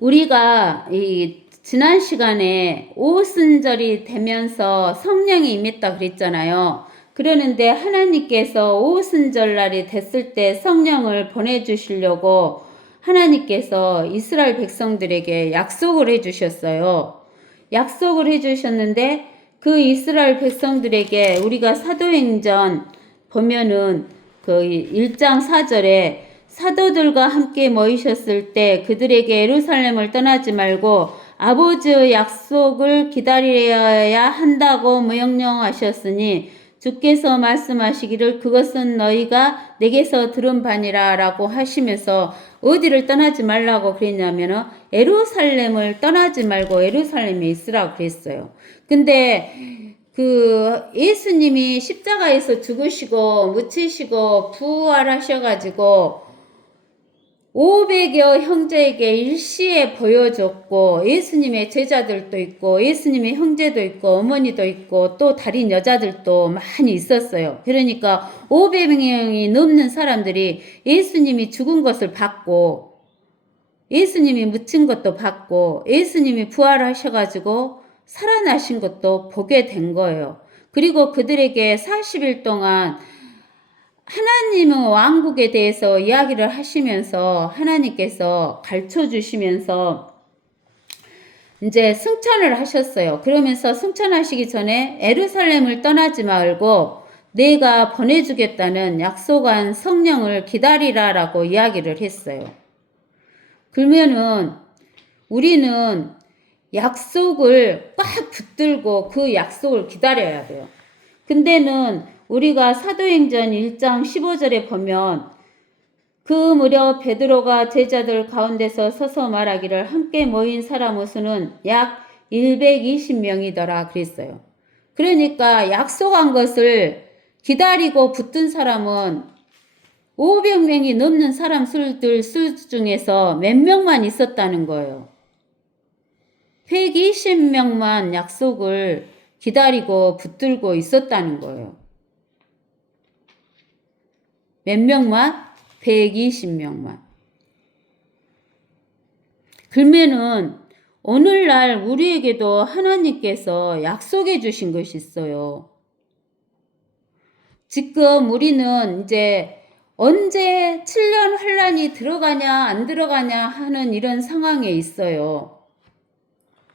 우리가 이 지난 시간에 오순절이 되면서 성령이 임했다 그랬잖아요. 그러는데 하나님께서 오순절 날이 됐을 때 성령을 보내주시려고 하나님께서 이스라엘 백성들에게 약속을 해주셨어요. 약속을 해주셨는데 그 이스라엘 백성들에게 우리가 사도행전 보면은 그 1장 4절에 사도들과 함께 모이셨을 때 그들에게 예루살렘을 떠나지 말고 아버지의 약속을 기다려야 한다고 명령하셨으니 주께서 말씀하시기를 그것은 너희가 내게서 들은 바니라 라고 하시면서 어디를 떠나지 말라고 그랬냐면은 예루살렘을 떠나지 말고 예루살렘에 있으라고 그랬어요. 근데 그 예수님이 십자가에서 죽으시고 묻히시고 부활하셔가지고 500여 형제에게 일시에 보여줬고 예수님의 제자들도 있고 예수님의 형제도 있고 어머니도 있고 또 다른 여자들도 많이 있었어요. 그러니까 500명이 넘는 사람들이 예수님이 죽은 것을 봤고 예수님이 묻힌 것도 봤고 예수님이 부활하셔가지고 살아나신 것도 보게 된 거예요. 그리고 그들에게 40일 동안 하나님의 왕국에 대해서 이야기를 하시면서 하나님께서 가르쳐 주시면서 이제 승천을 하셨어요. 그러면서 승천하시기 전에 예루살렘을 떠나지 말고 내가 보내주겠다는 약속한 성령을 기다리라라고 이야기를 했어요. 그러면은 우리는 약속을 꽉 붙들고 그 약속을 기다려야 돼요. 근데는 우리가 사도행전 1장 15절에 보면 그 무렵 베드로가 제자들 가운데서 서서 말하기를 함께 모인 사람의 수는 약 120명이더라 그랬어요. 그러니까 약속한 것을 기다리고 붙든 사람은 500명이 넘는 사람들 수 중에서 몇 명만 있었다는 거예요. 120명만 약속을 기다리고 붙들고 있었다는 거예요. 몇 명만? 120명만. 그러면은 오늘날 우리에게도 하나님께서 약속해 주신 것이 있어요. 지금 우리는 이제 언제 7년 환란이 들어가냐 안 들어가냐 하는 이런 상황에 있어요.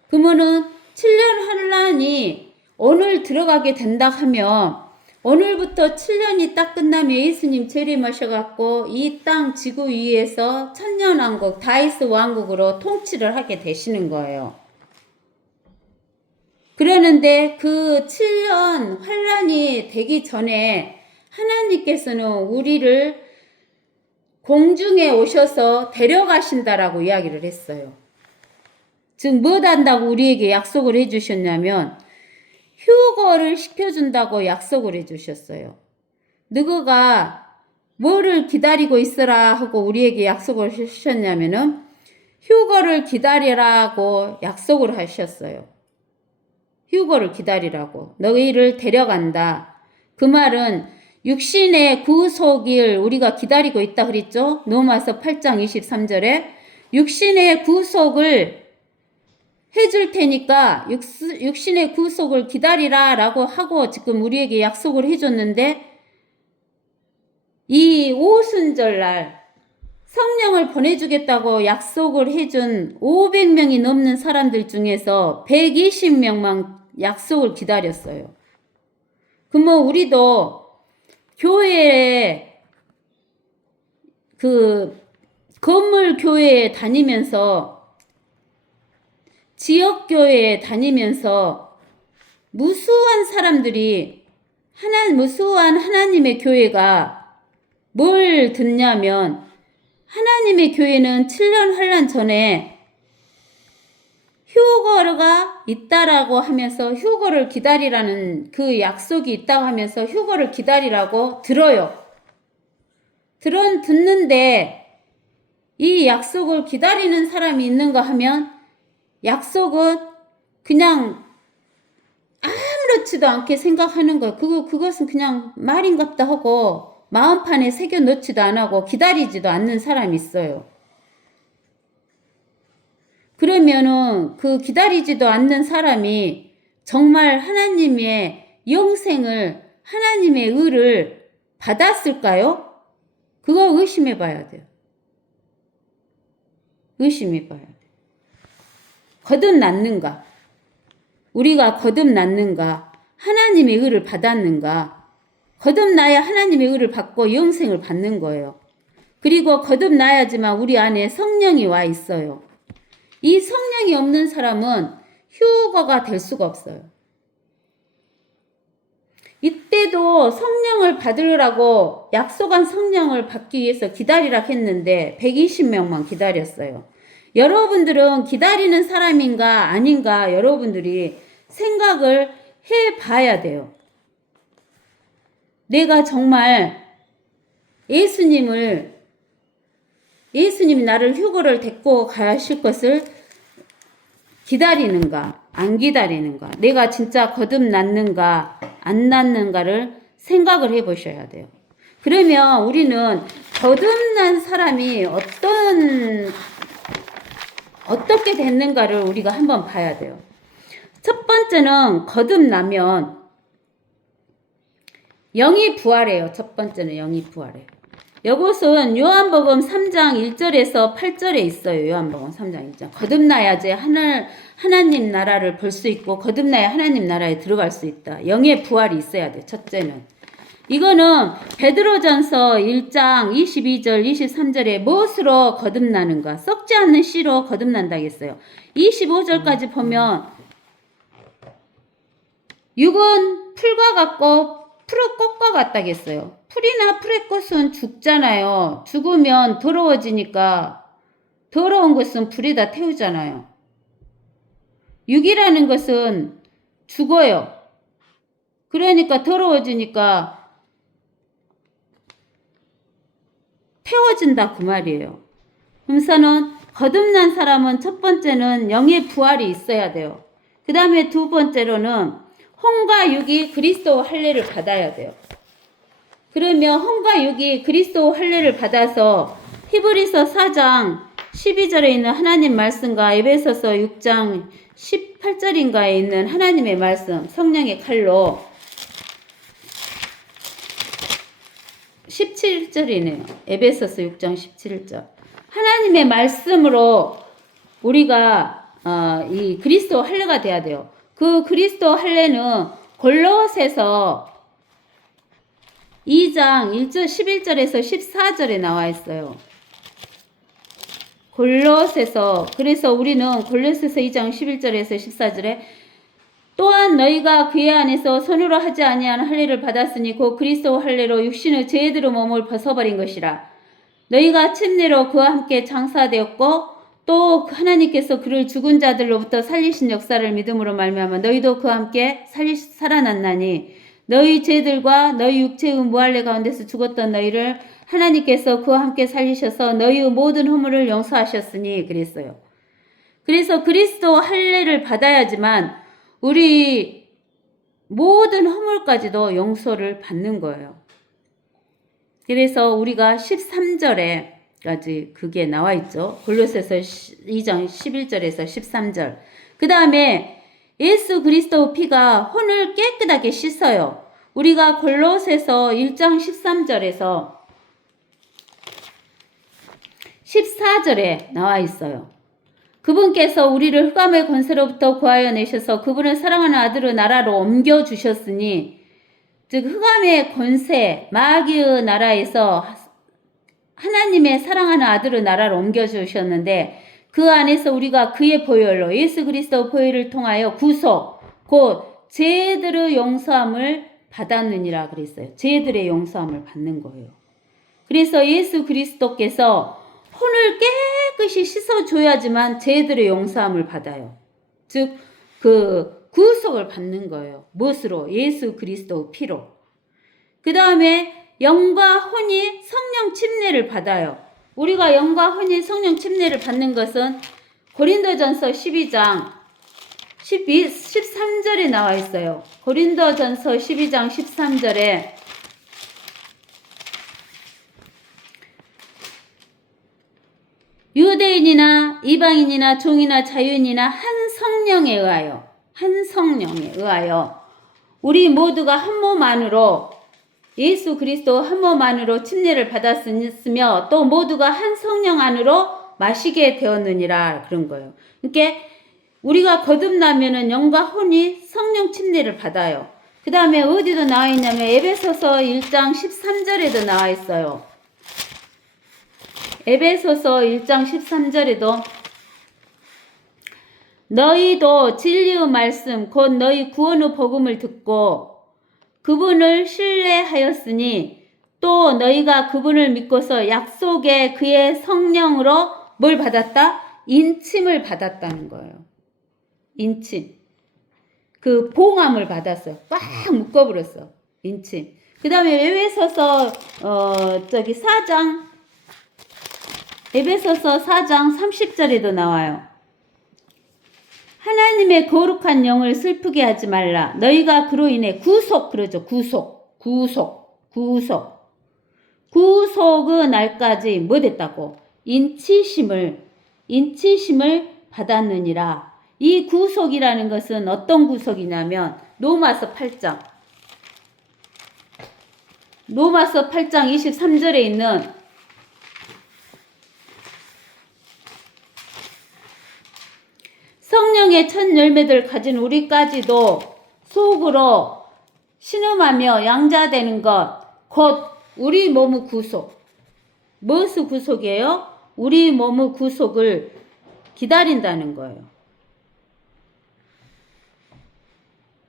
그러면은 7년 환란이 오늘 들어가게 된다 하면 오늘부터 7년이 딱 끝나면 예수님 재림하셔갖고 이 땅 지구 위에서 천년왕국 다윗 왕국으로 통치를 하게 되시는 거예요. 그러는데 그 7년 환란이 되기 전에 하나님께서는 우리를 공중에 오셔서 데려가신다라고 이야기를 했어요. 즉 뭐 한다고 우리에게 약속을 해주셨냐면 휴거를 시켜준다고 약속을 해주셨어요. 너가 뭐를 기다리고 있으라 하고 우리에게 약속을 하셨냐면은 휴거를 기다리라고 약속을 하셨어요. 휴거를 기다리라고. 너희를 데려간다. 그 말은 육신의 구속을 우리가 기다리고 있다 그랬죠? 로마서 8장 23절에 육신의 구속을 해줄 테니까 육신의 구속을 기다리라 라고 하고 지금 우리에게 약속을 해줬는데 이 오순절날 성령을 보내주겠다고 약속을 해준 500명이 넘는 사람들 중에서 120명만 약속을 기다렸어요. 그럼 우리도 교회에 그 건물 교회에 다니면서 지역교회에 다니면서 무수한 사람들이 무수한 하나님의 교회가 뭘 듣냐면 하나님의 교회는 7년 환란 전에 휴거가 있다라고 하면서 휴거를 기다리라는 그 약속이 있다고 하면서 휴거를 기다리라고 들어요. 듣는데 이 약속을 기다리는 사람이 있는가 하면 약속은 그냥 아무렇지도 않게 생각하는 거예요. 그것은 그냥 말인갑다 하고 마음판에 새겨 넣지도 안 하고 기다리지도 않는 사람이 있어요. 그러면은 그 기다리지도 않는 사람이 정말 하나님의 영생을, 하나님의 의를 받았을까요? 그거 의심해 봐야 돼요. 의심해 봐야 돼요. 거듭났는가? 우리가 거듭났는가? 하나님의 의를 받았는가? 거듭나야 하나님의 의를 받고 영생을 받는 거예요. 그리고 거듭나야지만 우리 안에 성령이 와 있어요. 이 성령이 없는 사람은 휴거가 될 수가 없어요. 이때도 성령을 받으라고 약속한 성령을 받기 위해서 기다리라 했는데 120명만 기다렸어요. 여러분들은 기다리는 사람인가 아닌가 여러분들이 생각을 해봐야 돼요. 내가 정말 예수님이 나를 휴거를 데리고 가실 것을 기다리는가 안 기다리는가, 내가 진짜 거듭났는가 안 났는가를 생각을 해보셔야 돼요. 그러면 우리는 거듭난 사람이 어떻게 됐는가를 우리가 한번 봐야 돼요. 첫 번째는 거듭나면 영이 부활해요. 첫 번째는 영이 부활해요. 이것은 요한복음 3장 1절에서 8절에 있어요. 요한복음 3장 1절. 거듭나야지 하나님 나라를 볼 수 있고 거듭나야 하나님 나라에 들어갈 수 있다. 영의 부활이 있어야 돼. 첫째는. 이거는 베드로전서 1장 22절 23절에 무엇으로 거듭나는가? 썩지 않는 씨로 거듭난다 했어요. 25절까지 보면 육은 풀과 같고 풀은 꽃과 같다 했어요. 풀이나 풀의 꽃은 죽잖아요. 죽으면 더러워지니까 더러운 것은 불에다 태우잖아요. 육이라는 것은 죽어요. 그러니까 더러워지니까 태워진다 그 말이에요. 그래서는 거듭난 사람은 첫 번째는 영의 부활이 있어야 돼요. 그 다음에 두 번째로는 혼과 육이 그리스도 할례를 받아야 돼요. 그러면 혼과 육이 그리스도 할례를 받아서 히브리서 4장 12절에 있는 하나님 말씀과 에베소서 6장 18절인가에 있는 하나님의 말씀, 성령의 칼로 17절이네요. 에베소서 6장 17절. 하나님의 말씀으로 우리가 이 그리스도 할례가 돼야 돼요. 그 그리스도 할례는 골로새서 2장 1절 11절에서 14절에 나와 있어요. 골로새서, 그래서 우리는 골로새서 2장 11절에서 14절에 또한 너희가 그의 안에서 손으로 하지 아니한 할례를 받았으니 곧 그리스도 할례로 육신의 죄들의 몸을 벗어버린 것이라. 너희가 침례로 그와 함께 장사되었고 또 하나님께서 그를 죽은 자들로부터 살리신 역사를 믿음으로 말미암아 너희도 그와 함께 살아났나니 너희 죄들과 너희 육체의 무할례 가운데서 죽었던 너희를 하나님께서 그와 함께 살리셔서 너희의 모든 허물을 용서하셨으니 그랬어요. 그래서 그리스도 할례를 받아야지만 우리 모든 허물까지도 용서를 받는 거예요. 그래서 우리가 13절에까지 그게 나와 있죠. 골로새서 2장 11절에서 13절. 그 다음에 예수 그리스도 피가 혼을 깨끗하게 씻어요. 우리가 골로새서 1장 13절에서 14절에 나와 있어요. 그분께서 우리를 흑암의 권세로부터 구하여 내셔서 그분을 사랑하는 아들의 나라로 옮겨주셨으니, 즉 흑암의 권세, 마귀의 나라에서 하나님의 사랑하는 아들의 나라로 옮겨주셨는데 그 안에서 우리가 그의 보혈로 예수 그리스도 보혈을 통하여 구속, 곧 죄들의 용서함을 받았느니라 그랬어요. 죄들의 용서함을 받는 거예요. 그래서 예수 그리스도께서 혼을 깨끗이 씻어줘야지만 죄들의 용서함을 받아요. 즉 그 구속을 받는 거예요. 무엇으로? 예수 그리스도 피로. 그 다음에 영과 혼이 성령 침례를 받아요. 우리가 영과 혼이 성령 침례를 받는 것은 고린도전서 12장 13절에 나와 있어요. 고린도전서 12장 13절에 유대인이나 이방인이나 종이나 자유인이나 한 성령에 의하여 우리 모두가 한 몸 안으로 예수 그리스도 한 몸 안으로 침례를 받았으며 또 모두가 한 성령 안으로 마시게 되었느니라 그런 거예요. 그러니까 우리가 거듭나면은 영과 혼이 성령 침례를 받아요. 그 다음에 어디도 나와 있냐면 에베소서 1장 13절에도 나와 있어요. 에베소서 1장 13절에도 너희도 진리의 말씀 곧 너희 구원의 복음을 듣고 그분을 신뢰하였으니 또 너희가 그분을 믿고서 약속의 그의 성령으로 뭘 받았다? 인침을 받았다는 거예요. 인침. 그 봉함을 받았어요. 꽉 묶어버렸어. 인침. 그 다음에 에베소서 4장 30절에도 나와요. 하나님의 거룩한 영을 슬프게 하지 말라. 너희가 그로 인해 그러죠. 구속의 날까지 뭐 됐다고? 인치심을 받았느니라. 이 구속이라는 것은 어떤 구속이냐면 로마서 8장 23절에 있는 성령의 첫 열매들 가진 우리까지도 속으로 신음하며 양자되는 것, 곧 우리 몸의 구속. 무엇의 구속이에요? 우리 몸의 구속을 기다린다는 거예요.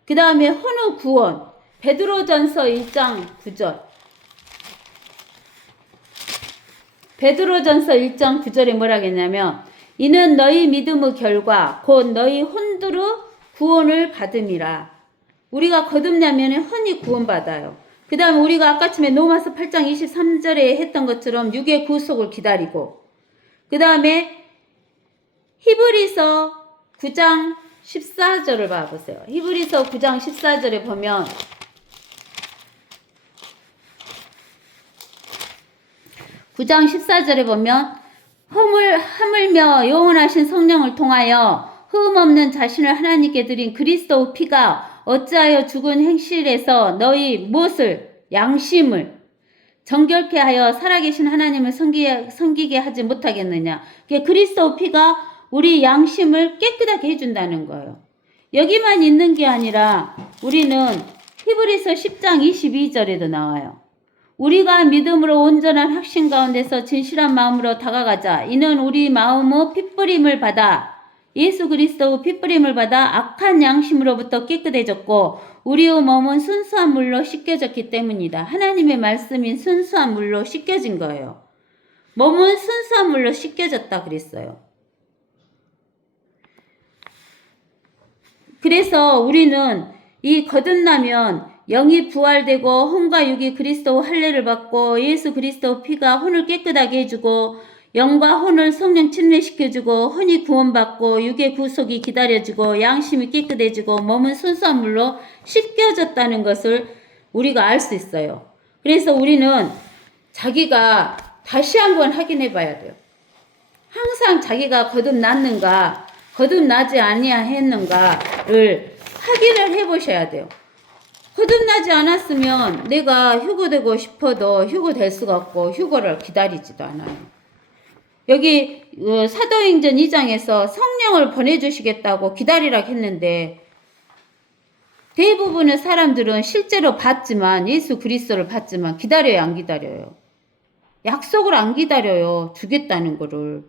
그 다음에 혼의 구원. 베드로전서 1장 9절. 베드로전서 1장 9절에 뭐라 했냐면 이는 너희 믿음의 결과 곧 너희 혼들의 구원을 받음이라. 우리가 거듭나면 혼이 구원받아요. 그 다음에 우리가 아까쯤에 로마서 8장 23절에 했던 것처럼 육의 구속을 기다리고 그 다음에 히브리서 9장 14절을 봐보세요. 히브리서 9장 14절에 보면 하물며 영원하신 성령을 통하여 흠 없는 자신을 하나님께 드린 그리스도의 피가 어찌하여 죽은 행실에서 너희 무엇을? 양심을 정결케 하여 살아계신 하나님을 섬기게 하지 못하겠느냐. 그리스도의 피가 우리 양심을 깨끗하게 해준다는 거예요. 여기만 있는 게 아니라 우리는 히브리서 10장 22절에도 나와요. 우리가 믿음으로 온전한 확신 가운데서 진실한 마음으로 다가가자. 이는 우리 마음의 핏부림을 받아 예수 그리스도의 핏부림을 받아 악한 양심으로부터 깨끗해졌고 우리의 몸은 순수한 물로 씻겨졌기 때문이다. 하나님의 말씀인 순수한 물로 씻겨진 거예요. 몸은 순수한 물로 씻겨졌다 그랬어요. 그래서 우리는 이 거듭나면 영이 부활되고 혼과 육이 그리스도 할례를 받고 예수 그리스도 피가 혼을 깨끗하게 해주고 영과 혼을 성령 침례시켜주고 혼이 구원받고 육의 구속이 기다려지고 양심이 깨끗해지고 몸은 순수한 물로 씻겨졌다는 것을 우리가 알 수 있어요. 그래서 우리는 자기가 다시 한번 확인해 봐야 돼요. 항상 자기가 거듭났는가 거듭나지 아니하였는가를 확인을 해 보셔야 돼요. 거듭나지 않았으면 내가 휴거되고 싶어도 휴거될 수가 없고 휴거를 기다리지도 않아요. 여기 사도행전 2장에서 성령을 보내주시겠다고 기다리라고 했는데 대부분의 사람들은 실제로 봤지만 예수 그리스도를 봤지만 기다려요 안 기다려요? 약속을 안 기다려요. 주겠다는 거를.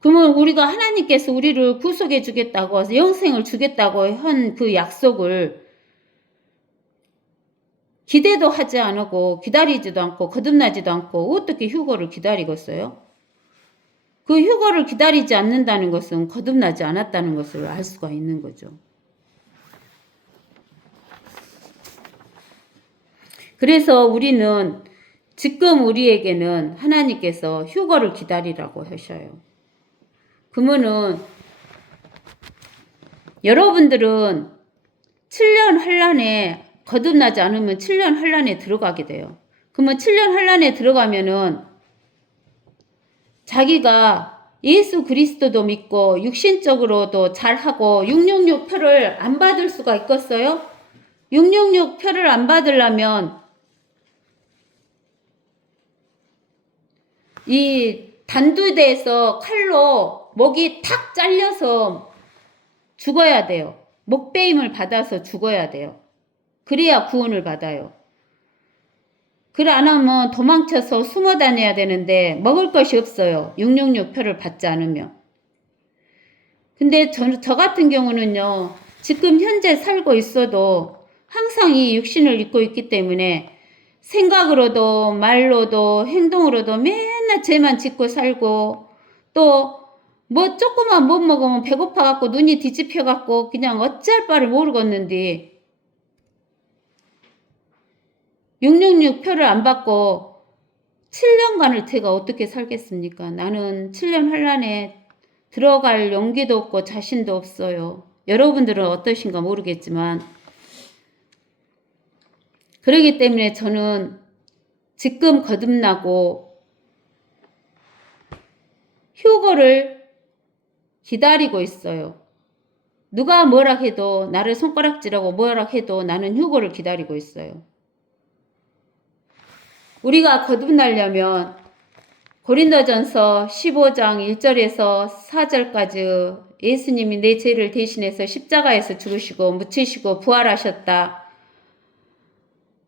그러면 우리가 하나님께서 우리를 구속해 주겠다고 영생을 주겠다고 한 그 약속을 기대도 하지 않고 기다리지도 않고 거듭나지도 않고 어떻게 휴거를 기다리겠어요? 그 휴거를 기다리지 않는다는 것은 거듭나지 않았다는 것을 알 수가 있는 거죠. 그래서 우리는 지금 우리에게는 하나님께서 휴거를 기다리라고 하셔요. 그러면은 여러분들은 7년 환란에 거듭나지 않으면 7년 환란에 들어가게 돼요. 그러면 7년 환란에 들어가면은 자기가 예수 그리스도도 믿고 육신적으로도 잘하고 666 표를 안 받을 수가 있겠어요? 666 표를 안 받으려면 이 단두대에서 칼로 목이 탁 잘려서 죽어야 돼요. 목베임을 받아서 죽어야 돼요. 그래야 구원을 받아요. 그래 안 하면 도망쳐서 숨어 다녀야 되는데 먹을 것이 없어요. 666 표를 받지 않으면. 근데 저 같은 경우는요. 지금 현재 살고 있어도 항상 이 육신을 입고 있기 때문에 생각으로도 말로도 행동으로도 맨날 죄만 짓고 살고 또 뭐 조금만 못 먹으면 배고파갖고 눈이 뒤집혀갖고 그냥 어찌할 바를 모르겠는데 666 표를 안 받고 7년간을 제가 어떻게 살겠습니까? 나는 7년 환란에 들어갈 용기도 없고 자신도 없어요. 여러분들은 어떠신가 모르겠지만 그러기 때문에 저는 지금 거듭나고 휴거를 기다리고 있어요. 누가 뭐라 해도 나를 손가락질하고 뭐라 해도 나는 휴거를 기다리고 있어요. 우리가 거듭나려면 고린도전서 15장 1절에서 4절까지 예수님이 내 죄를 대신해서 십자가에서 죽으시고 묻히시고 부활하셨다.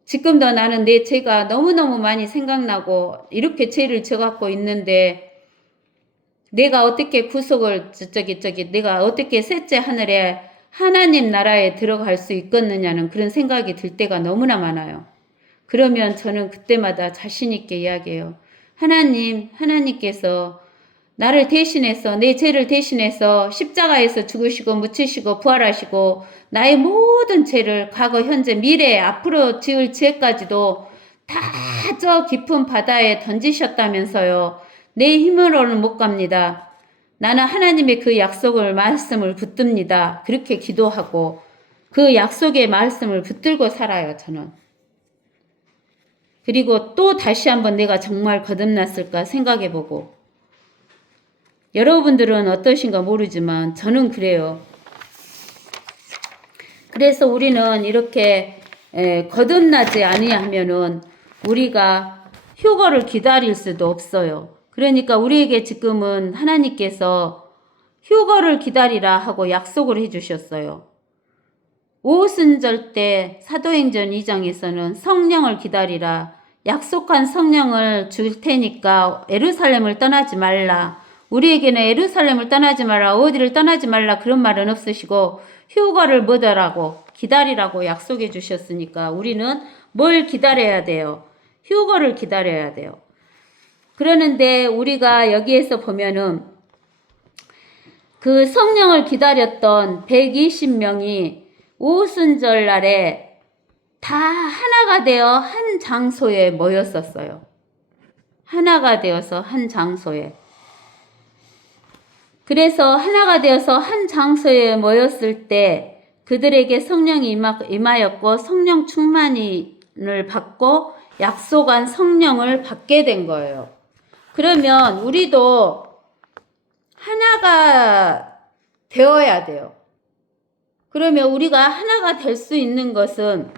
지금도 나는 내 죄가 너무너무 많이 생각나고 이렇게 죄를 져갖고 있는데 내가 어떻게 구속을 내가 어떻게 셋째 하늘에 하나님 나라에 들어갈 수 있겠느냐는 그런 생각이 들 때가 너무나 많아요. 그러면 저는 그때마다 자신 있게 이야기해요. 하나님께서 나를 대신해서 내 죄를 대신해서 십자가에서 죽으시고 묻히시고 부활하시고 나의 모든 죄를 과거 현재 미래 앞으로 지을 죄까지도 다 저 깊은 바다에 던지셨다면서요. 내 힘으로는 못 갑니다. 나는 하나님의 그 약속을 말씀을 붙듭니다. 그렇게 기도하고 그 약속의 말씀을 붙들고 살아요. 저는. 그리고 또 다시 한번 내가 정말 거듭났을까 생각해보고 여러분들은 어떠신가 모르지만 저는 그래요. 그래서 우리는 이렇게 거듭나지 아니하면은 우리가 휴거를 기다릴 수도 없어요. 그러니까 우리에게 지금은 하나님께서 휴거를 기다리라 하고 약속을 해주셨어요. 오순절 때 사도행전 2장에서는 성령을 기다리라. 약속한 성령을 줄 테니까 예루살렘을 떠나지 말라. 우리에게는 예루살렘을 떠나지 말라. 어디를 떠나지 말라. 그런 말은 없으시고 휴거를 뭐더라고 기다리라고 약속해 주셨으니까 우리는 뭘 기다려야 돼요? 휴거를 기다려야 돼요. 그러는데 우리가 여기에서 보면은 그 성령을 기다렸던 120명이 오순절 날에 다 하나가 되어 한 장소에 모였었어요. 하나가 되어서 한 장소에. 그래서 하나가 되어서 한 장소에 모였을 때 그들에게 성령이 임하였고 성령 충만을 받고 약속한 성령을 받게 된 거예요. 그러면 우리도 하나가 되어야 돼요. 그러면 우리가 하나가 될 수 있는 것은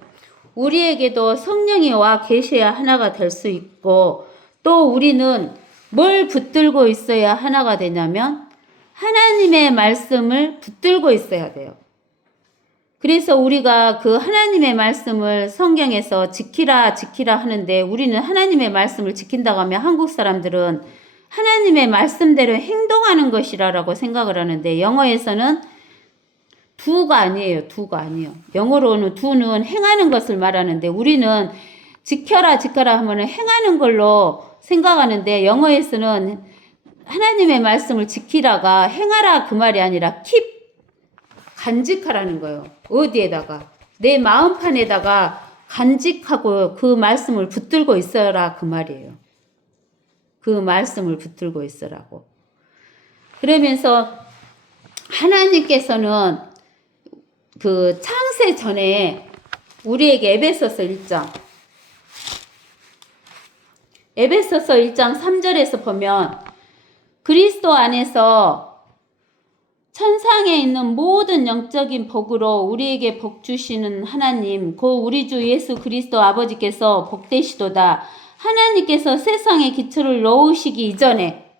우리에게도 성령이 와 계셔야 하나가 될 수 있고 또 우리는 뭘 붙들고 있어야 하나가 되냐면 하나님의 말씀을 붙들고 있어야 돼요. 그래서 우리가 그 하나님의 말씀을 성경에서 지키라 하는데 우리는 하나님의 말씀을 지킨다고 하면 한국 사람들은 하나님의 말씀대로 행동하는 것이라고 생각을 하는데 영어에서는 do가 아니에요. 영어로는 do는 행하는 것을 말하는데 우리는 지켜라 하면 행하는 걸로 생각하는데 영어에서는 하나님의 말씀을 지키라가 행하라 그 말이 아니라 keep 간직하라는 거예요. 어디에다가 내 마음판에다가 간직하고 그 말씀을 붙들고 있어라 그 말이에요. 그 말씀을 붙들고 있으라고. 그러면서 하나님께서는 그 창세 전에 우리에게 에베소서 1장 3절에서 보면 그리스도 안에서 천상에 있는 모든 영적인 복으로 우리에게 복 주시는 하나님, 고 우리 주 예수 그리스도 아버지께서 복되시도다. 하나님께서 세상에 기초를 놓으시기 이전에,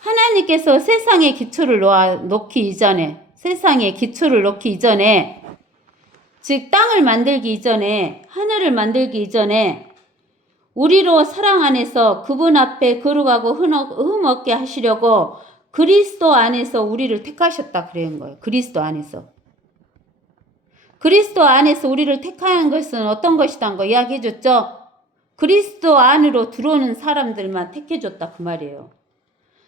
하나님께서 세상에 기초를 놓기 이전에, 세상에 기초를 놓기 이전에, 즉 땅을 만들기 이전에, 하늘을 만들기 이전에 우리로 사랑 안에서 그분 앞에 거룩하고 흠없게 하시려고 그리스도 안에서 우리를 택하셨다 그런 거예요. 그리스도 안에서. 그리스도 안에서 우리를 택하는 것은 어떤 것이다 거 이야기해 줬죠. 그리스도 안으로 들어오는 사람들만 택해줬다 그 말이에요.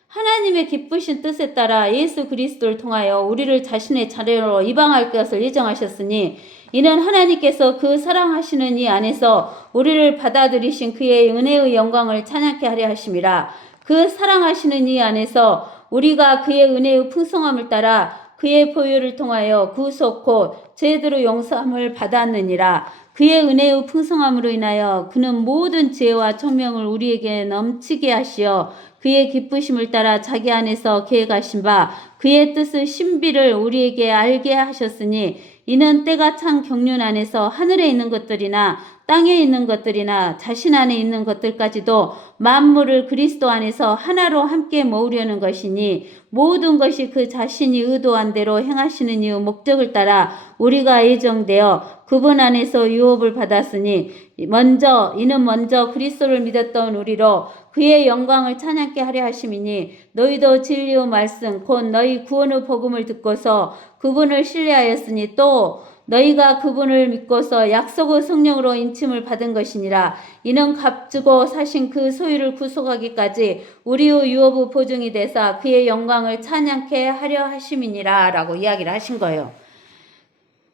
하나님의 기쁘신 뜻에 따라 예수 그리스도를 통하여 우리를 자신의 자녀로 입양할 것을 예정하셨으니 이는 하나님께서 그 사랑하시는 이 안에서 우리를 받아들이신 그의 은혜의 영광을 찬양케 하려 하심이라. 그 사랑하시는 이 안에서 우리가 그의 은혜의 풍성함을 따라 그의 보혈을 통하여 구속 곧 죄대로 용서함을 받았느니라. 그의 은혜의 풍성함으로 인하여 그는 모든 지혜와 총명을 우리에게 넘치게 하시어 그의 기쁘심을 따라 자기 안에서 계획하신 바 그의 뜻의 신비를 우리에게 알게 하셨으니 이는 때가 찬 경륜 안에서 하늘에 있는 것들이나 땅에 있는 것들이나 자신 안에 있는 것들까지도 만물을 그리스도 안에서 하나로 함께 모으려는 것이니 모든 것이 그 자신이 의도한 대로 행하시는 이유 목적을 따라 우리가 예정되어 그분 안에서 유업을 받았으니 이는 먼저 그리스도를 믿었던 우리로 그의 영광을 찬양케 하려 하심이니 너희도 진리의 말씀 곧 너희 구원의 복음을 듣고서 그분을 신뢰하였으니 또 너희가 그분을 믿고서 약속의 성령으로 인침을 받은 것이니라. 이는 값주고 사신 그 소유를 구속하기까지 우리의 유업의 보증이 되사 그의 영광을 찬양케 하려 하심이니라 라고 이야기를 하신 거예요.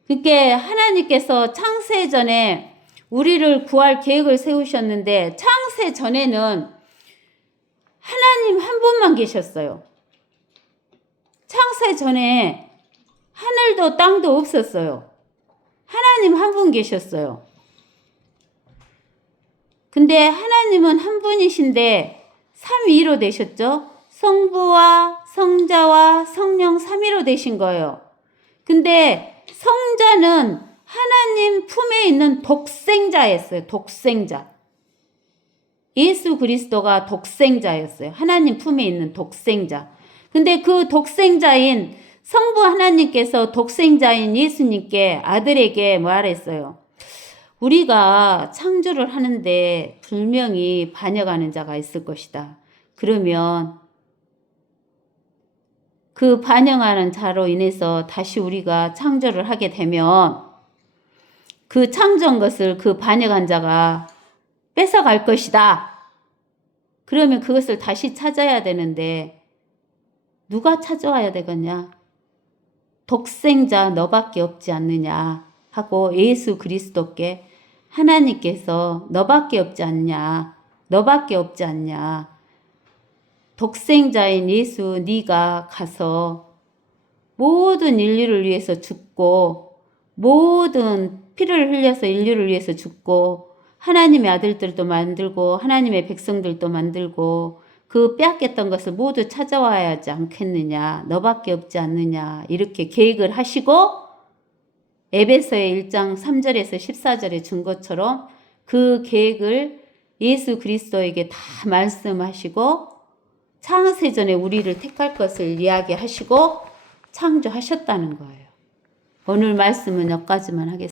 그게 하나님께서 창세 전에 우리를 구할 계획을 세우셨는데 창세 전에는 하나님 한 분만 계셨어요. 창세 전에 하늘도 땅도 없었어요. 하나님 한 분 계셨어요. 근데 하나님은 한 분이신데 삼위일오 되셨죠? 성부와 성자와 성령 삼위로 되신 거예요. 근데 성자는 하나님 품에 있는 독생자였어요. 독생자. 예수 그리스도가 독생자였어요. 하나님 품에 있는 독생자. 근데 그 독생자인 성부 하나님께서 독생자인 예수님께 아들에게 말했어요. 우리가 창조를 하는데 분명히 반역하는 자가 있을 것이다. 그러면 그 반역하는 자로 인해서 다시 우리가 창조를 하게 되면 그 창조한 것을 그 반역한 자가 뺏어갈 것이다. 그러면 그것을 다시 찾아야 되는데 누가 찾아와야 되겠냐? 독생자 너밖에 없지 않느냐 하고 예수 그리스도께 하나님께서 너밖에 없지 않냐? 너밖에 없지 않냐? 독생자인 예수 네가 가서 모든 인류를 위해서 죽고 모든 피를 흘려서 인류를 위해서 죽고 하나님의 아들들도 만들고 하나님의 백성들도 만들고 그 빼앗겼던 것을 모두 찾아와야 하지 않겠느냐. 너밖에 없지 않느냐. 이렇게 계획을 하시고 에베소의 1장 3절에서 14절에 준 것처럼 그 계획을 예수 그리스도에게 다 말씀하시고 창세전에 우리를 택할 것을 이야기하시고 창조하셨다는 거예요. 오늘 말씀은 여기까지만 하겠습니다.